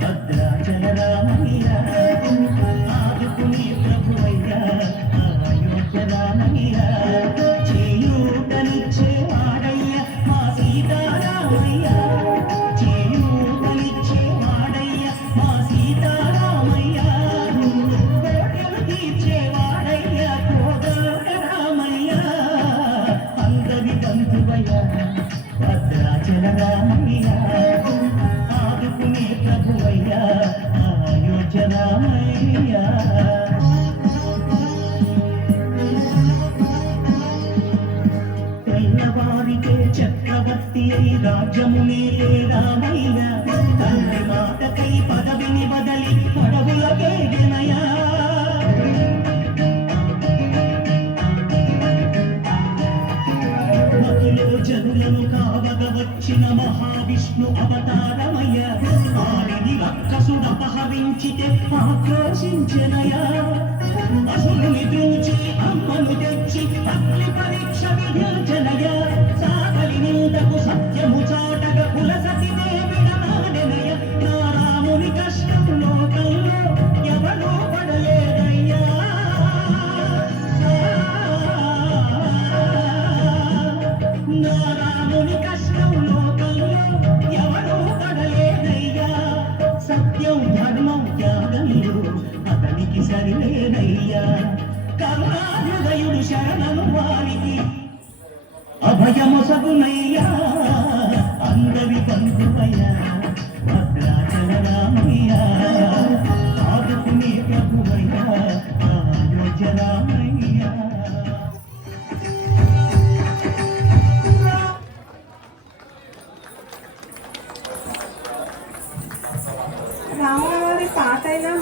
భద్రాచల రామయ్య ఆదుకునే ప్రభువయ్య అయోధ్య రామయ్య చేయూతనిచ్చే వాడయ్య మా సీతారామయ్య చేయూతనిచ్చే వాడయ్య మా సీతారామయ్య కోటలు తీర్చే వాడయ్య కోదండ రామయ్య అందరి బంధువయ్య భద్రాచల రామయ్య ఆదుకునే ప్రభువయ్య అయోధ్య రామయ్య తెల్లవారికే చక్రవర్తి అయి రాజ్యమునే రామయ్య తండ్రి మాటకై పదవిని బదలి పడవులకే వినయా జనులను కావగ వచ్చిన మహావిష్ణు అవతారమయ్య ఆడిని రక్కసుడపహరించితే ఆక్రోశించెనయా అసురుని దృంచి అమ్మను తెచ్చి అగ్ని పరీక్ష విధించెనయ సాగలి నిందకు సత్యము చాటగ కుల సతిదేవిడ నాడెనయ నా రాముని కష్టం లోకంలో ఎవరూ పడలేదయ్యా నా రాముని కష్టం లోకంలో ఎవరూ పడలేదయ్యా సత్యం ధర్మం త్యాగంలో అతనికి సరిలేదయ్యా కరుణాహృదయుడు శరణను వారికి అభయమొసగునయ్యా అందరి బంధువయ్యా భద్రాచల రామయ్య ఆదుకునే ప్రభువయ్యా అయోధ్య రామయ్య రాముల వారి పాట అయినా